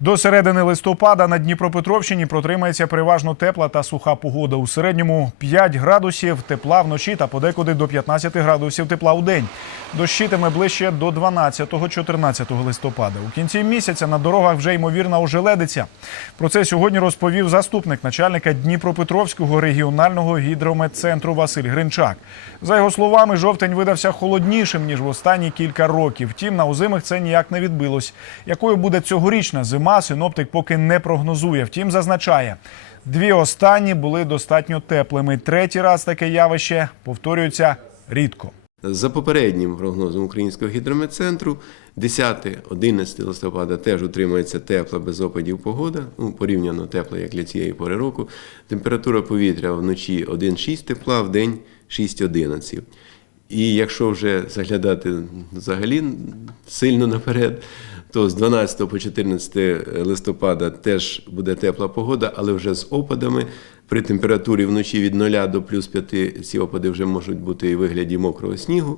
До середини листопада на Дніпропетровщині протримається переважно тепла та суха погода. У середньому 5 градусів тепла вночі та подекуди до 15 градусів тепла у день. Дощитиме ближче до 12-14 листопада. У кінці місяця на дорогах вже ймовірна ожеледиця. Про це сьогодні розповів заступник начальника Дніпропетровського регіонального гідрометцентру Василь Гринчак. За його словами, жовтень видався холоднішим ніж в останні кілька років. Втім, на озимих це ніяк не відбилось. Якою буде цьогорічна зима, синоптик поки не прогнозує. Втім, зазначає, дві останні були достатньо теплими. Третій раз таке явище повторюється рідко. За попереднім прогнозом Українського гідрометцентру, 10-11 листопада теж утримується тепла без опадів погода, ну, порівняно тепла, як для цієї пори року. Температура повітря вночі 1,6 тепла, в день 6,11. І якщо вже заглядати взагалі сильно наперед, то з 12 по 14 листопада теж буде тепла погода, але вже з опадами. При температурі вночі від 0 до плюс 5 ці опади вже можуть бути і вигляді мокрого снігу.